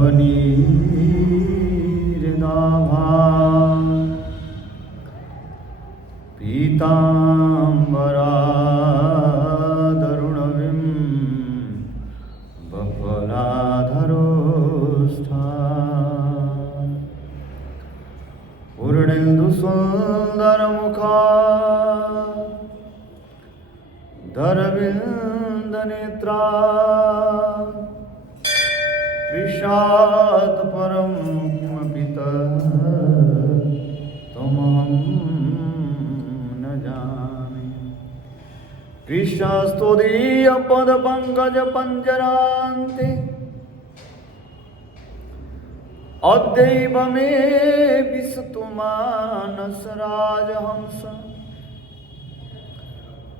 नवनीरदाभा पीताम्बरादरुणविं बफलाधरोष्ठा पूर्णेन्दुसुन्दरमुखा दरविन्दनेत्रा विषात् परं किमपि तमहं न जाने। कृष्णस्तुदीयपदपङ्कजपञ्जरान्ते अद्यैव मे विशतु मानसराजहंस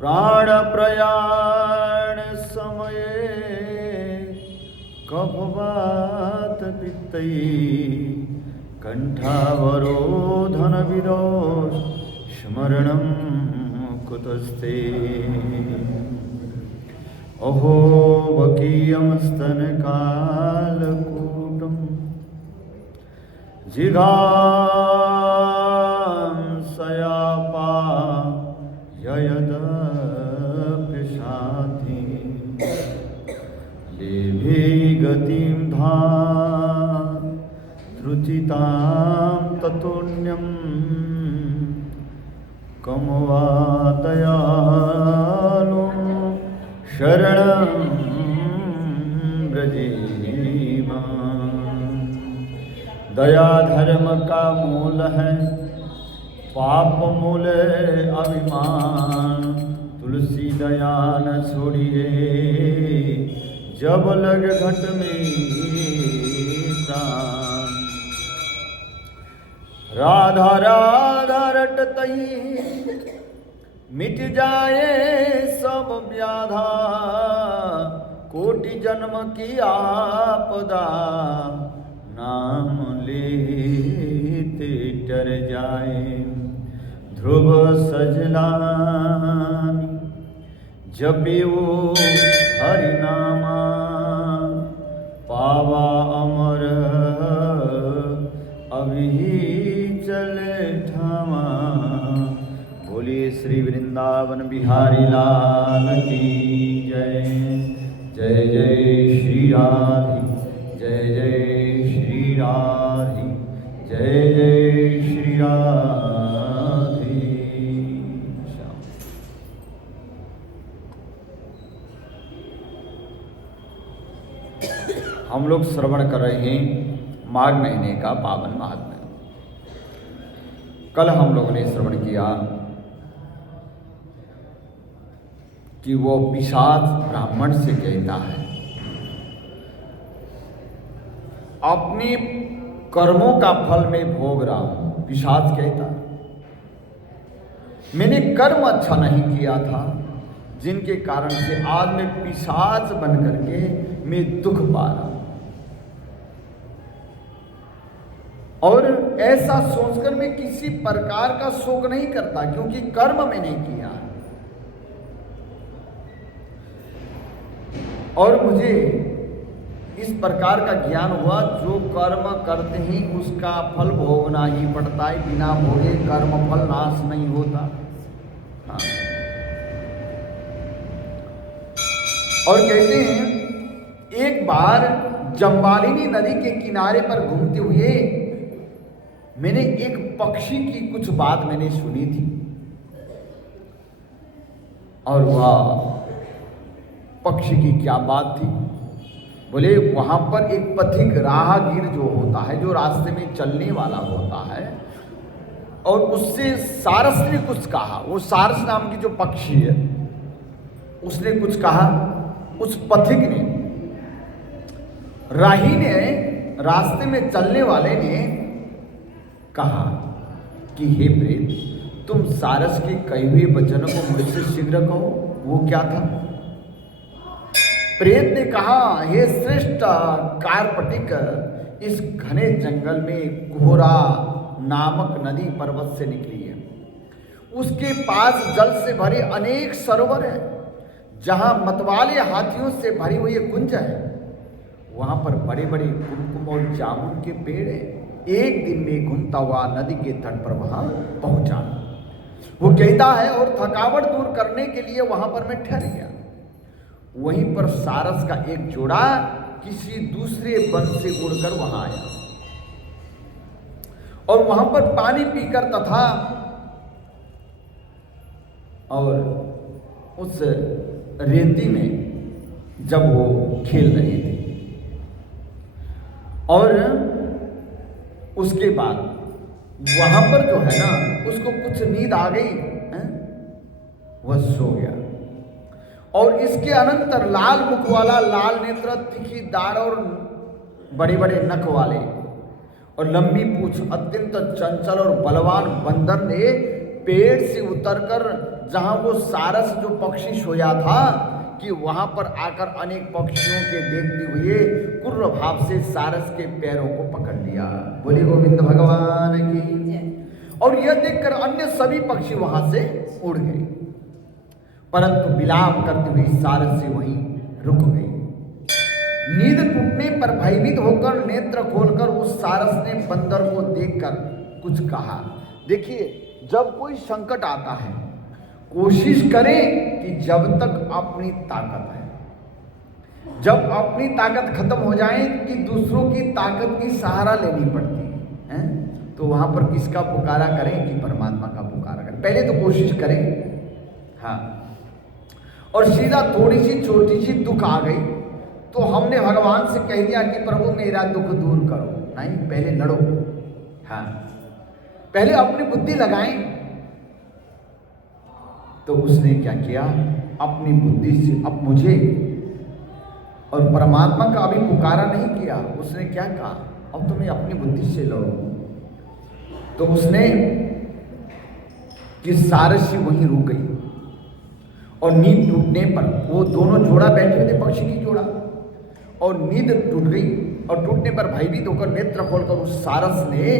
प्राणप्रयाण समये कफवात पित्तै कण्ठावरोधनविदो स्मरणं कुतस्ते। अहो वकीयं स्तनकालकूटं जिघांसयापा ययदप्यशाति लेभे गतिं धात्रुचितां ततोऽन्यं कमवा दयालो शरणं व्रजेमा। दया धर्म का मूल है, पाप मूल अभिमान। तुलसी दया न छोड़िए, जब लग घट में प्राण। राधा राधा रटतई मिट जाए सब व्याधा। कोटि जन्म की आपदा, नाम लेते डर जाए। ध्रुव सजलानी जपियो हरिनामा, पावा अमर अभी चले ठामा। बोलिए श्री वृंदावन बिहारी लाल की जय। जय जय श्री राधे, जय जय श्री राधे, जय जय श्री राधे। हम लोग श्रवण कर रहे हैं माघ महीने का पावन महात्म्य। कल हम लोगों ने श्रवण किया कि वो पिशाच ब्राह्मण से कहता है, अपने कर्मों का फल मैं भोग रहा हूं। पिशाच कहता, मैंने कर्म अच्छा नहीं किया था, जिनके कारण से आज मैं पिशाच बन करके मैं दुख पा रहा हूं। और ऐसा सोचकर मैं किसी प्रकार का शोक नहीं करता, क्योंकि कर्म मैंने किया। और मुझे इस प्रकार का ज्ञान हुआ, जो कर्म करते ही उसका फल भोगना ही पड़ता है, बिना भोगे कर्म फल नाश नहीं होता। हाँ। और कहते हैं एक बार जम्बालिनी नदी के किनारे पर घूमते हुए मैंने एक पक्षी की कुछ बात मैंने सुनी थी। और वह पक्षी की क्या बात थी? बोले वहां पर एक पथिक राहगीर जो होता है, जो रास्ते में चलने वाला होता है, और उससे सारस ने कुछ कहा। वो सारस नाम की जो पक्षी है, उसने कुछ कहा। उस पथिक ने, राही ने, रास्ते में चलने वाले ने कहा कि हे प्रेत, तुम सारस के कहे हुए वचनों को मुझसे शीघ्र कहो। वो क्या था? प्रेत ने कहा, हे श्रेष्ठ कार्पटिक, इस घने जंगल में कोहरा नामक नदी पर्वत से निकली है। उसके पास जल से भरे अनेक सरोवर हैं, जहां मतवाले हाथियों से भरी हुई कुंज है। वहां पर बड़े बड़े कुमकुम और जामुन के पेड़ हैं। एक दिन में घूमता हुआ नदी के तट पर वहां पहुंचा। वो कहता है और थकावट दूर करने के लिए वहां पर मैं ठहर गया। वहीं पर सारस का एक जोड़ा किसी दूसरे वन से उड़कर वहां आया और वहां पर पानी पीकर तथा और उस रेती में जब वो खेल रहे थे और उसके बाद वहां पर जो है ना उसको कुछ नींद आ गई, वह सो गया। और इसके अनंतर लाल मुख वाला, लाल नेत्र, तीखी दाढ़ और बड़े बड़े नख वाले और लंबी पूंछ अत्यंत चंचल और बलवान बंदर ने पेड़ से उतरकर जहां वो सारस जो पक्षी सोया था कि वहां पर आकर अनेक पक्षियों के देखते हुए कुर्र भाव से सारस के पैरों को पकड़ लिया। बोली गोविंद भगवान की। और यह देखकर अन्य सभी पक्षी वहां से उड़ गए, परंतु विलाप करती हुई सारस से वहीं रुक गई। नींद टूटने पर भयभीत होकर नेत्र खोलकर उस सारस ने बंदर को देखकर कुछ कहा। देखिए, जब कोई संकट आता है कोशिश करें कि जब तक अपनी ताकत है, जब अपनी ताकत खत्म हो जाए कि दूसरों की ताकत की सहारा लेनी पड़ती है, तो वहां पर किसका पुकारा करें कि परमात्मा का पुकारा करें। पहले तो कोशिश करें। हाँ, और सीधा थोड़ी सी छोटी सी दुख आ गई तो हमने भगवान से कह दिया कि प्रभु मेरा दुख दूर करो। नहीं, पहले लड़ो। हाँ, पहले अपनी बुद्धि लगाएं। तो उसने क्या किया, अपनी बुद्धि से अब मुझे और परमात्मा का अभी पुकारा नहीं किया। उसने क्या कहा, अब तुम्हें अपनी बुद्धि से लड़ो। तो उसने कि सारस वहीं रुक गई और नींद टूटने पर वो दोनों जोड़ा बैठे हुए थे, पक्षी की जोड़ा, और नींद टूट गई और टूटने पर भयभीत होकर नेत्र खोलकर उस सारस ने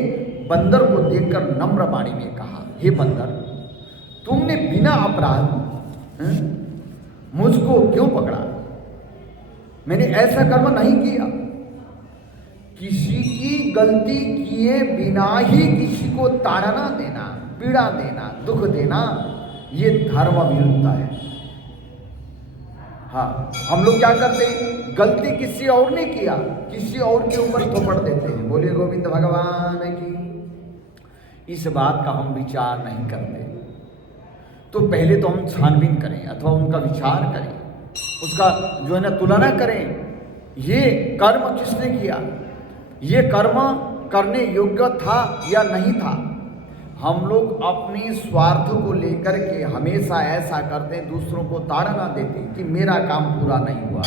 बंदर को देखकर नम्र वाणी में कहा, हे बंदर, तुमने बिना अपराध मुझको क्यों पकड़ा? मैंने ऐसा कर्म नहीं किया। किसी की गलती किए बिना ही किसी को ताड़ना देना, पीड़ा देना, दुख देना, ये धर्म विरुद्ध है। हाँ, हम लोग क्या करते हैं, गलती किसी और ने किया, किसी और के ऊपर थोपड़ देते हैं। बोलिए गोविंद भगवान की। इस बात का हम विचार नहीं करते। तो पहले तो हम छानबीन करें अथवा उनका विचार करें, उसका जो है ना तुलना करें। ये कर्म किसने किया, ये कर्म करने योग्य था या नहीं था। हम लोग अपने स्वार्थ को लेकर के हमेशा ऐसा करते हैं, दूसरों को ताड़ना देते हैं कि मेरा काम पूरा नहीं हुआ,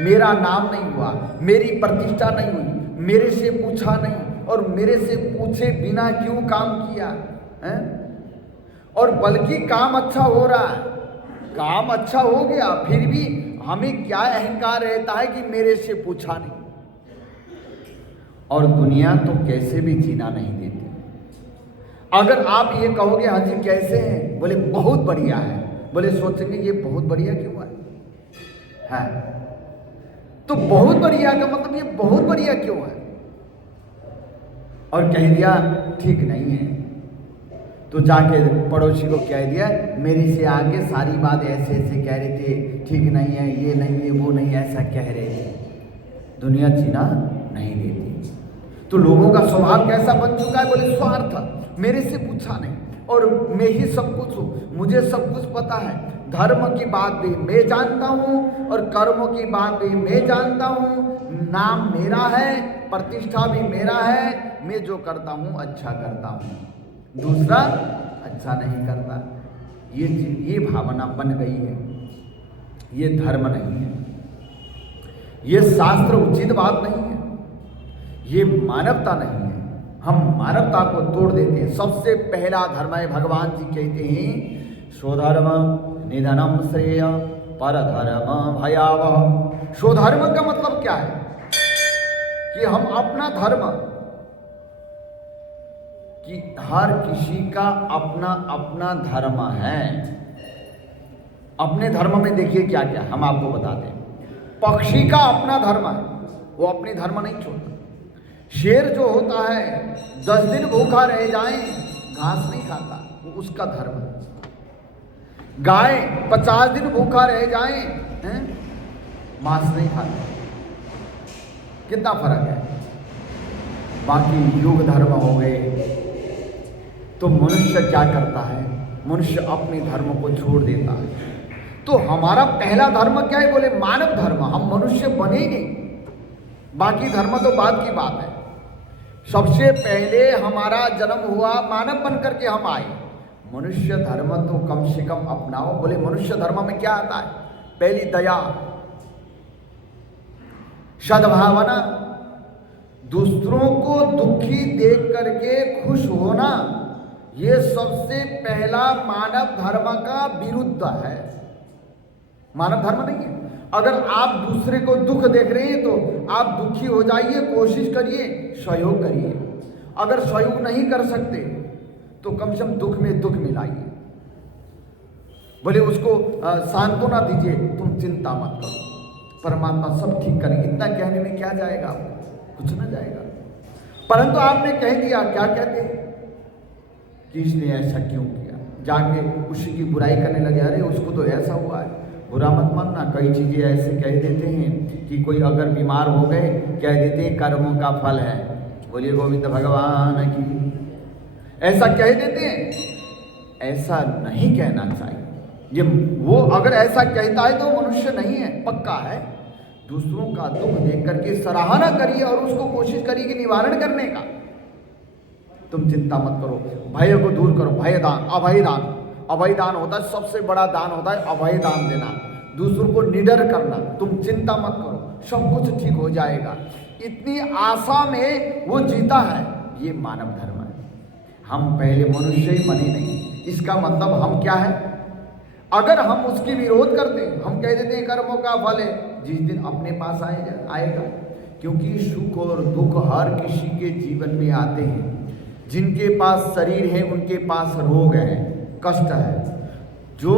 मेरा नाम नहीं हुआ, मेरी प्रतिष्ठा नहीं हुई, मेरे से पूछा नहीं और मेरे से पूछे बिना क्यों काम किया है? और बल्कि काम अच्छा हो रहा है, काम अच्छा हो गया, फिर भी हमें क्या अहंकार रहता है कि मेरे से पूछा नहीं। और दुनिया तो कैसे भी जीना नहीं देती। अगर आप ये कहोगे हाँ जी कैसे हैं, बोले बहुत बढ़िया है, बोले सोचेंगे ये बहुत बढ़िया क्यों है? तो बहुत बढ़िया का मतलब ये बहुत बढ़िया क्यों है? और कह दिया ठीक नहीं है, तो जाके पड़ोसी को कह दिया मेरे से आगे सारी बात ऐसे ऐसे कह रहे थे, ठीक नहीं है, ये नहीं है, वो नहीं, ऐसा कह रहे थे। दुनिया जीना नहीं देती। तो लोगों का स्वभाव कैसा बन चुका है, बोले स्वार्थ, मेरे से पूछा नहीं और मैं ही सब कुछ हूँ, मुझे सब कुछ पता है, धर्म की बात भी मैं जानता हूँ और कर्मों की बात भी मैं जानता हूँ, नाम मेरा है, प्रतिष्ठा भी मेरा है, मैं जो करता हूँ अच्छा करता हूँ, दूसरा अच्छा नहीं करता। ये भावना बन गई है। ये धर्म नहीं है, ये शास्त्र उचित बात नहीं है, ये मानवता नहीं है। हम मानवता को तोड़ देते हैं। सबसे पहला धर्म है, भगवान जी कहते हैं स्वधर्म निधनम श्रेय परधर्म भयावह। स्वधर्म का मतलब क्या है कि हम अपना धर्म, कि हर किसी का अपना अपना धर्म है। अपने धर्म में देखिए क्या क्या, हम आपको बताते हैं। पक्षी का अपना धर्म है, वो अपनी धर्म नहीं छोड़ता। शेर जो होता है 10 दिन भूखा रह जाए घास नहीं खाता, वो उसका धर्म है। गाय 50 दिन भूखा रह जाए मांस नहीं खाती। कितना फर्क है। बाकी युग धर्म हो गए, तो मनुष्य क्या करता है, मनुष्य अपने धर्म को छोड़ देता है। तो हमारा पहला धर्म क्या है, बोले मानव धर्म। हम मनुष्य बने ही नहीं, बाकी धर्म तो बाद की बात है। सबसे पहले हमारा जन्म हुआ मानव बन करके हम आए। मनुष्य धर्म तो कम से कम अपनाओ। बोले मनुष्य धर्म में क्या आता है, पहली दया, सद्भावना, दूसरों को दुखी देख करके खुश होना, ये सबसे पहला मानव धर्म का विरुद्ध है। मानव धर्म नहीं है। अगर आप दूसरे को दुख देख रहे हैं तो आप दुखी हो जाइए, कोशिश करिए, सहयोग करिए। अगर सहयोग नहीं कर सकते तो कम से कम दुख में दुख मिलाइए। बोले उसको सांत्वना दीजिए, तुम चिंता मत करो, परमात्मा सब ठीक करेंगे। इतना कहने में क्या जाएगा, कुछ ना जाएगा। परंतु आपने कह दिया, क्या कहते हैं कि इसने ऐसा क्यों किया, जाके उसी की बुराई करने लगे। अरे उसको तो ऐसा हुआ है, बुरा मत मानना। कई चीज़ें ऐसे कह देते हैं कि कोई अगर बीमार हो गए, कह देते हैं कर्मों का फल है। बोलिए गोविंद भगवान की, ऐसा कह देते हैं। ऐसा नहीं कहना चाहिए। ये वो अगर ऐसा कहता है तो मनुष्य नहीं है, पक्का है। दूसरों का दुख देख करके सराहना करिए और उसको कोशिश करिए कि निवारण करने का। तुम चिंता मत करो, भय को दूर करो। भय दान, अभय दान। अभय दान होता है, सबसे बड़ा दान होता है अभय दान देना, दूसरों को निडर करना। तुम चिंता मत करो, सब कुछ ठीक हो जाएगा। इतनी आशा में वो जीता है। ये मानव धर्म है। हम पहले मनुष्य ही बने नहीं, इसका मतलब हम क्या है, अगर हम उसकी विरोध करते हैं, हम कह देते हैं कर्मों का फल है, जिस दिन अपने पास आएगा। क्योंकि सुख और दुख हर किसी के जीवन में आते हैं। जिनके पास शरीर है उनके पास रोग है, कष्ट है। जो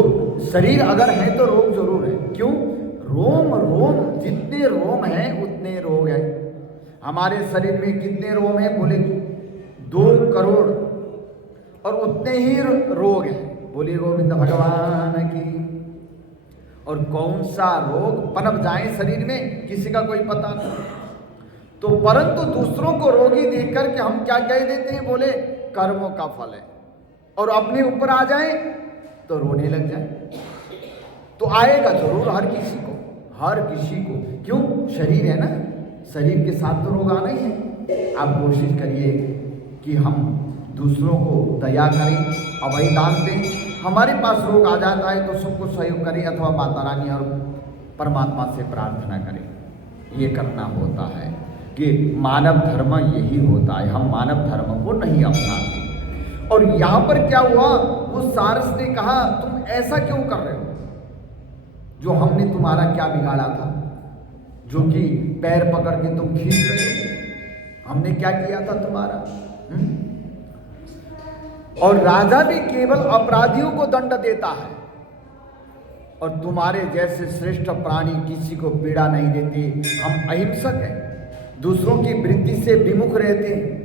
शरीर अगर है तो रोग जरूर है। क्यों, रोम रोम, जितने रोम हैं उतने रोग हैं। हमारे शरीर में कितने रोम हैं, बोले 2 करोड़, और उतने ही रोग हैं। बोलिए गोविंद भगवान की। और कौन सा रोग पनप जाए शरीर में, किसी का कोई पता नहीं। तो परंतु दूसरों को रोगी देख करके हम क्या कह देते हैं, बोले कर्मों का फल है। और अपने ऊपर आ जाए तो रोने लग जाए। तो आएगा जरूर हर किसी को, हर किसी को। क्यों, शरीर है ना, शरीर के साथ तो रोग आना ही है। आप कोशिश करिए कि हम दूसरों को दया करें, अभय दान दें। हमारे पास रोग आ जाता है तो सबको सहयोग करें, अथवा माता रानी और परमात्मा से प्रार्थना करें। ये करना होता है कि मानव धर्म यही होता है। हम मानव धर्म को नहीं अपनाते। और यहाँ पर क्या हुआ, वो सारस ने कहा तुम ऐसा क्यों कर रहे हो, जो हमने तुम्हारा क्या बिगाड़ा था, जो कि पैर पकड़ के तुम खींच रहे हो, हमने क्या किया था तुम्हारा। और राजा भी केवल अपराधियों को दंड देता है, और तुम्हारे जैसे श्रेष्ठ प्राणी किसी को पीड़ा नहीं देते। हम अहिंसक हैं, दूसरों की वृत्ति से विमुख रहते हैं।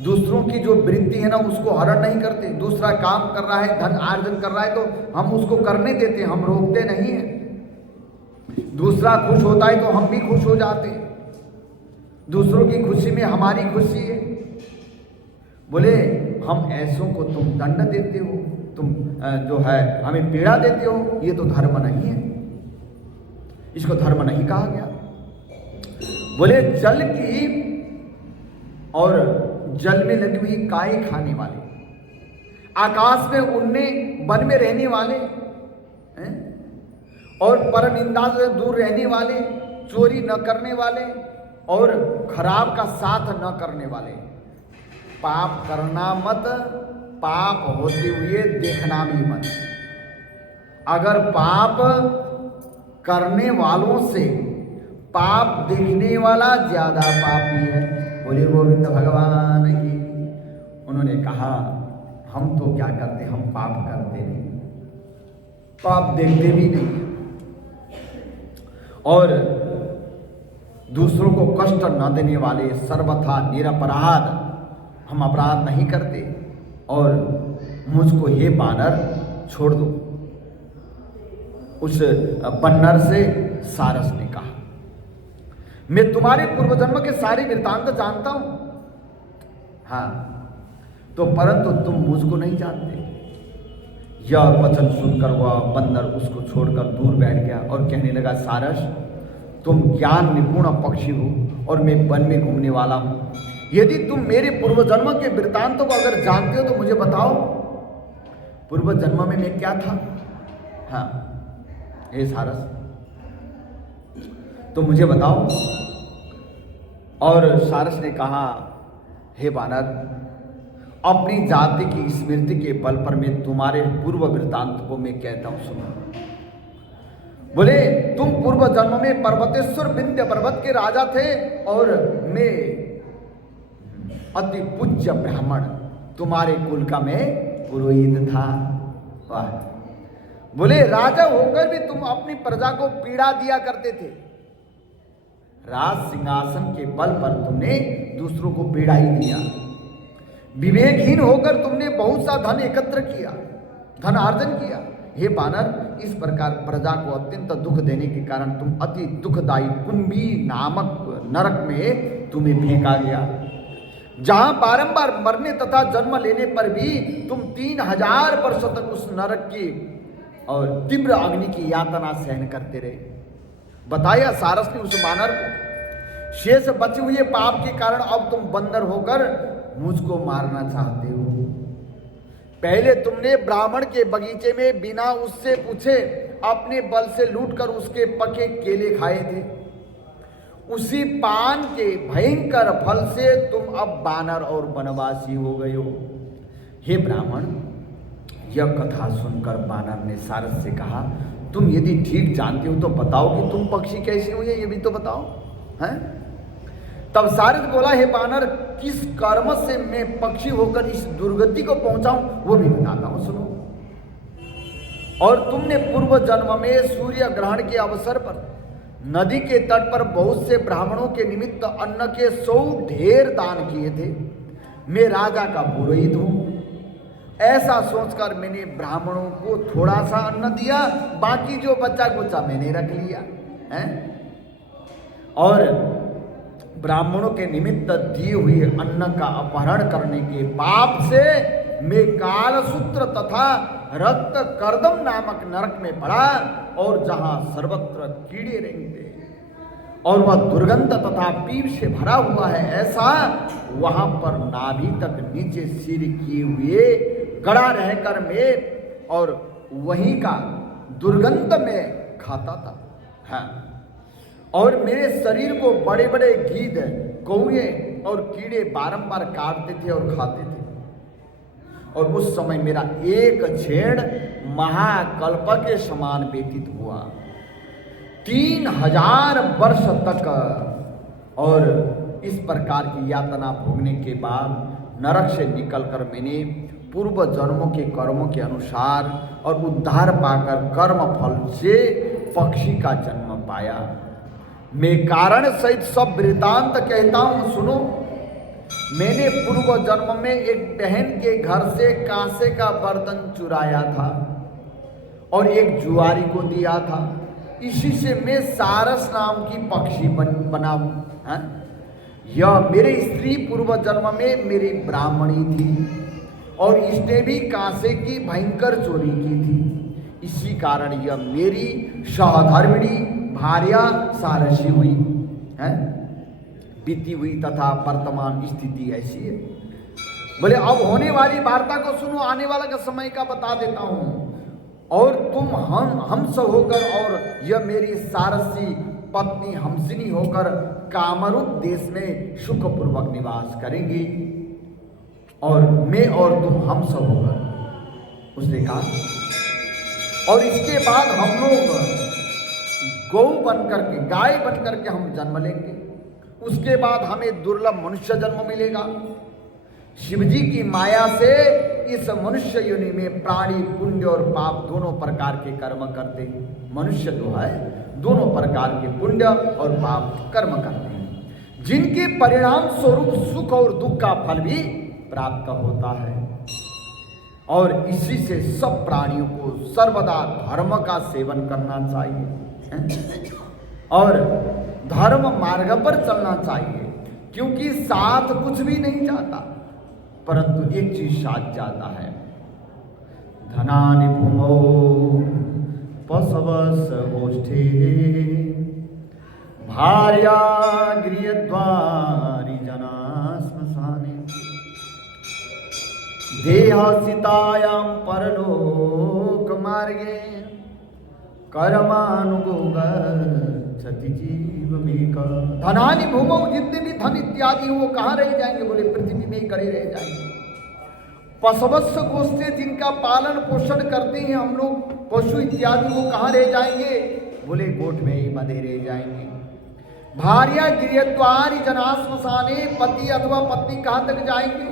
दूसरों की जो वृत्ति है ना उसको हरण नहीं करते। दूसरा काम कर रहा है, धन आर्जन कर रहा है तो हम उसको करने देते हैं, हम रोकते नहीं हैं। दूसरा खुश होता है तो हम भी खुश हो जाते हैं। दूसरों की खुशी में हमारी खुशी है। बोले हम ऐसों को तुम दंड देते हो, तुम जो है हमें पीड़ा देते हो, ये तो धर्म नहीं है, इसको धर्म नहीं कहा गया। बोले जल की और जल में लगी हुई काई खाने वाले, आकाश में उड़ने, वन में रहने वाले हैं, और परनिंदा से दूर रहने वाले, चोरी न करने वाले और खराब का साथ न करने वाले। पाप करना मत, पाप होते हुए देखना भी मत। अगर पाप करने वालों से पाप देखने वाला ज्यादा पापी है। बोले गोविंद भगवान की। उन्होंने कहा हम तो क्या करते, हम पाप करते नहीं, पाप देखते भी नहीं। और दूसरों को कष्ट न देने वाले, सर्वथा निरपराध, हम अपराध नहीं करते, और मुझको हे बानर छोड़ दो। उस बन्नर से सारस ने कहा, मैं तुम्हारे पूर्व जन्म के सारे वृत्तांत जानता हूं, हाँ, तो परंतु तुम मुझको नहीं जानते। यह वचन सुनकर वह बंदर उसको छोड़कर दूर बैठ गया और कहने लगा, सारस, तुम ज्ञान निपुण पक्षी हो और मैं वन में घूमने वाला हूं। यदि तुम मेरे पूर्व जन्म के वृत्तांतों को अगर जानते हो तो मुझे बताओ, पूर्व जन्म में मैं क्या था? हाँ, हे सारस, तो मुझे बताओ। और सारस ने कहा, हे बानर, अपनी जाति की स्मृति के बल पर मैं तुम्हारे पूर्व वृत्तांत को मैं कहता हूं, सुनो। बोले, तुम पूर्व जन्म में पर्वतेश्वर विंध्य पर्वत के राजा थे और मैं अति पूज्य ब्राह्मण, तुम्हारे कुल का मैं पुरोहित था। वाह। बोले, राजा होकर भी तुम अपनी प्रजा को पीड़ा दिया करते थे। राज सिंहासन के बल पर तुमने दूसरों को पीड़ा ही दिया। विवेकहीन होकर तुमने बहुत सा धन एकत्र किया, धन अर्जन किया। हे बानर, इस प्रकार प्रजा को अत्यंत दुख देने के कारण तुम अति दुखदायी कुंभी नामक नरक में तुम्हें फेंका गया, जहां बारंबार मरने तथा जन्म लेने पर भी तुम 3000 वर्ष तक उस नरक की और तीव्र अग्नि की यातना सहन करते रहे। बताया सारस ने उस बानर को, शेष बचे हुए पाप के कारण अब तुम बंदर होकर मुझको मारना चाहते हो। पहले तुमने ब्राह्मण के बगीचे में बिना उससे पूछे अपने बल से लूटकर उसके पके केले खाए थे। उसी पान के भयंकर फल से तुम अब बानर और वनवासी हो गए हो। हे ब्राह्मण, यह कथा सुनकर बानर ने सारस से कहा, तुम यदि ठीक जानते हो तो बताओ कि तुम पक्षी कैसे हुए, ये भी तो बताओ, हैं? तब सारस बोला, हे बानर, किस कर्म से मैं पक्षी होकर इस दुर्गति को पहुंचाऊं वो भी बताता हूं, सुनो। और तुमने पूर्व जन्म में सूर्य ग्रहण के अवसर पर नदी के तट पर बहुत से ब्राह्मणों के निमित्त अन्न के 100 ढेर दान किए थे। मैं राजा का पुरोहित हूं, ऐसा सोचकर मैंने ब्राह्मणों को थोड़ा सा अन्न दिया, बाकी जो बचा कुचा मैंने रख लिया है। और ब्राह्मणों के निमित्त दिए हुए अन्न का अपहरण करने के पाप से मैं कालसूत्र तथा रक्त कर्दम नामक नरक में पड़ा, और जहां सर्वत्र कीड़े रेंगते और वह दुर्गंध तथा पीप से भरा हुआ है, ऐसा वहां पर नाभि तक नीचे सिर किए हुए गड़ा रहकर मैं और वहीं का दुर्गंध में खाता था। हाँ, और मेरे शरीर को बड़े बड़े गीद, कौए और कीड़े बारंबार काटते थे और खाते थे। और उस समय मेरा एक छेड़ महाकल्प के समान व्यतीत हुआ, 3000 वर्ष तक। और इस प्रकार की यातना भोगने के बाद नरक से निकलकर मैंने पूर्व जन्मों के कर्मों के अनुसार और उद्धार पाकर कर्म फल से पक्षी का जन्म पाया। मैं कारण सहित सब वृतांत कहता हूं, सुनो। मैंने पूर्व जन्म में एक बहन के घर से कांसे का बर्तन चुराया था और एक जुआरी को दिया था। इसी से मैं सारस नाम की पक्षी बना हूं। यह मेरी स्त्री पूर्व जन्म में मेरी ब्राह्मणी थी और इसने भी कांसे की भयंकर चोरी की थी। इसी कारण यह मेरी सहधर्मिणी भार्या सारसी हुई है। बीती हुई तथा वर्तमान स्थिति ऐसी है। बोले, अब होने वाली वार्ता को सुनो, आने वाला का समय का बता देता हूं। और तुम हंस होकर और यह मेरी सारसी पत्नी हंसिनी होकर कामरूप देश में सुखपूर्वक निवास करेंगी, और मैं और तुम हंस होकर, उसने कहा। और इसके बाद हम लोग गौ बनकर के, गाय बनकर के हम जन्म लेंगे। उसके बाद हमें दुर्लभ मनुष्य जन्म मिलेगा। शिवजी की माया से इस मनुष्य योनि में प्राणी पुण्य और पाप दोनों प्रकार के कर्म करते। मनुष्य जो है दोनों प्रकार के पुण्य और पाप कर्म करते। जिनके परिणाम स्वरूप सुख और दुख का फल भी प्राप्त होता है। और इसी से सब प्राणियों को सर्वदा धर्म का सेवन करना चाहिए और धर्म मार्ग पर चलना चाहिए, क्योंकि साथ कुछ भी नहीं जाता, परंतु एक चीज साथ जाता है, धनानि भूमौ पशवस गोष्ठे भार्या गृहद्वारि जना श्मशाने देहसितायां परलोक मार्गे कर्मानुगो गच्छति जीवमेक। धनानि भूमौ, जितने भी धन इत्यादि वो कहाँ रह जाएंगे? बोले पृथ्वी में ही खड़े रह जाएंगे। पशवत्स गोष्ठी, जिनका पालन पोषण करते हैं हम लोग पशु इत्यादि, वो कहाँ रह जाएंगे? बोले गोठ में ही बंधे रह जाएंगे। भार्या गृहद्वारि जना श्मशाने, पति अथवा पत्नी कहाँ तक जाएंगे?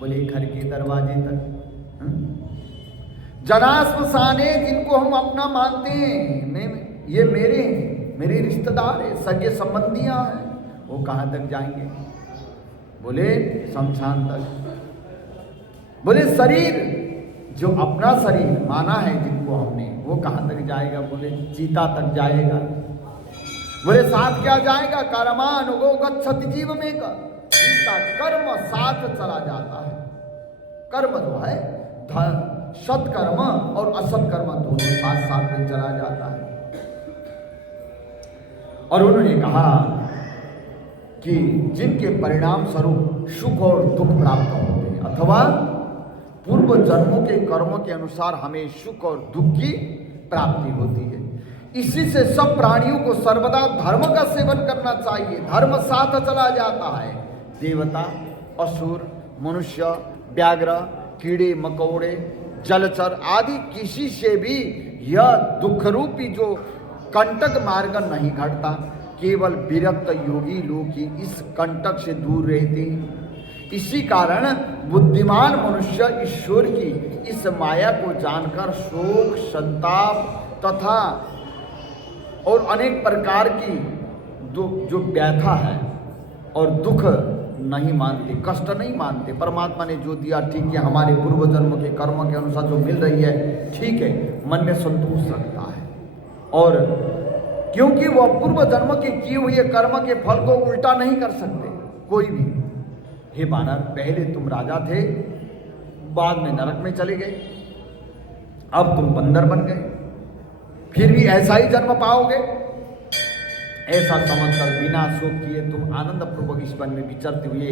बोले घर के दरवाजे तक। जना श्मशाने, जिनको हम अपना मानते हैं, ये मेरे रिश्तेदार है, सगे संबंधियां हैं, वो कहाँ तक जाएंगे? बोले शमशान तक। बोले शरीर, जो अपना शरीर माना है जिनको हमने, वो कहाँ तक जाएगा? बोले चीता तक जाएगा। बोले साथ क्या जाएगा? कर्मानुगो गच्छति जीवमेक, जिसका कर्म साथ चला जाता है। कर्म जो है सत्कर्म और असत्कर्म दोनों साथ साथ में चला जाता है। और उन्होंने कहा कि जिनके परिणाम स्वरूप सुख और दुख प्राप्त होते हैं, अथवा पूर्व जन्मों के कर्मों के अनुसार हमें सुख और दुख की प्राप्ति होती है, इसी से सब प्राणियों को सर्वदा धर्म का सेवन करना चाहिए। धर्म साथ चला जाता है। देवता, असुर, मनुष्य, व्याघ्र, कीड़े मकोड़े, जलचर आदि किसी से भी यह दुख रूपी जो कंटक मार्ग नहीं घटता। केवल विरक्त योगी लोग ही इस कंटक से दूर रहते हैं। इसी कारण बुद्धिमान मनुष्य ईश्वर की इस माया को जानकर शोक, संताप तथा और अनेक प्रकार की जो व्यथा है और दुख नहीं मानते, कष्ट नहीं मानते। परमात्मा ने जो दिया ठीक है, हमारे पूर्व जन्म के कर्म के अनुसार जो मिल रही है ठीक है, मन में संतोष रखता है। और क्योंकि वह पूर्व जन्म के किए हुए कर्म के फल को उल्टा नहीं कर सकते कोई भी। हे बानर, पहले तुम राजा थे, बाद में नरक में चले गए, अब तुम बंदर बन गए, फिर भी ऐसा ही जन्म पाओगे। ऐसा समझकर बिना शोक किए तुम आनंद पूर्वक इस वन में विचरते हुए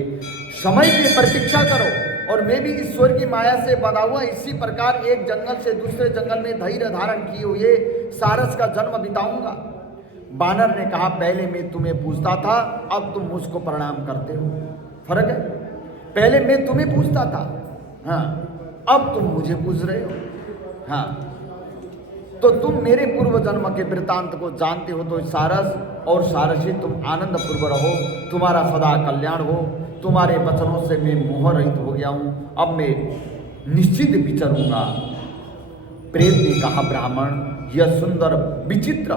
समय की प्रतीक्षा करो, और मैं भी ईश्वर की माया से बंधा हुआ इसी प्रकार एक जंगल से दूसरे जंगल में धैर्य धारण किए हुए सारस का जन्म बिताऊंगा। बानर ने कहा, पहले मैं तुम्हें पूछता था, अब तुम मुझको प्रणाम करते हो। फर्क है, पहले मैं तुम्हें पूछता था, हाँ, अब तुम मुझे पूछ रहे हो। हाँ, तो तुम मेरे पूर्व जन्म के वृत्तांत को जानते हो, तो सारस और सारसी तुम आनंद पूर्व रहो, तुम्हारा सदा कल्याण हो। तुम्हारे वचनों से मैं मोह रहित हो गया हूँ, अब मैं निश्चित विचरूंगा। प्रेत ने कहा, ब्राह्मण, यह सुंदर विचित्र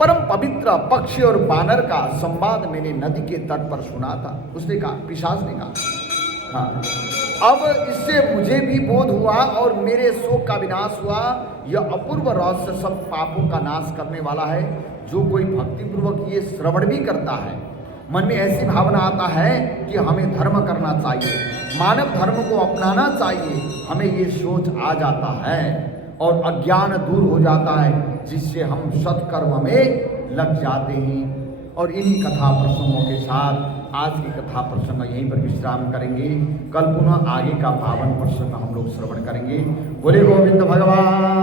परम पवित्र पक्षी और बानर का संवाद मैंने नदी के तट पर सुना था। उसने कहा, पिशाच ने कहा, हाँ, अब इससे मुझे भी बोध हुआ और मेरे शोक का विनाश हुआ। यह अपूर्व रहस्य सब पापों का नाश करने वाला है। जो कोई भक्तिपूर्वक ये श्रवण भी करता है, मन में ऐसी भावना आता है कि हमें धर्म करना चाहिए, मानव धर्म को अपनाना चाहिए, हमें ये सोच आ जाता है और अज्ञान दूर हो जाता है, जिससे हम सत्कर्म में लग जाते हैं। और इन्हीं कथा प्रसंगों के साथ आज की कथा प्रसंग यहीं पर विश्राम करेंगे। कल पुनः आगे का पावन प्रसंग हम लोग श्रवण करेंगे। बोले गोविंद भगवान।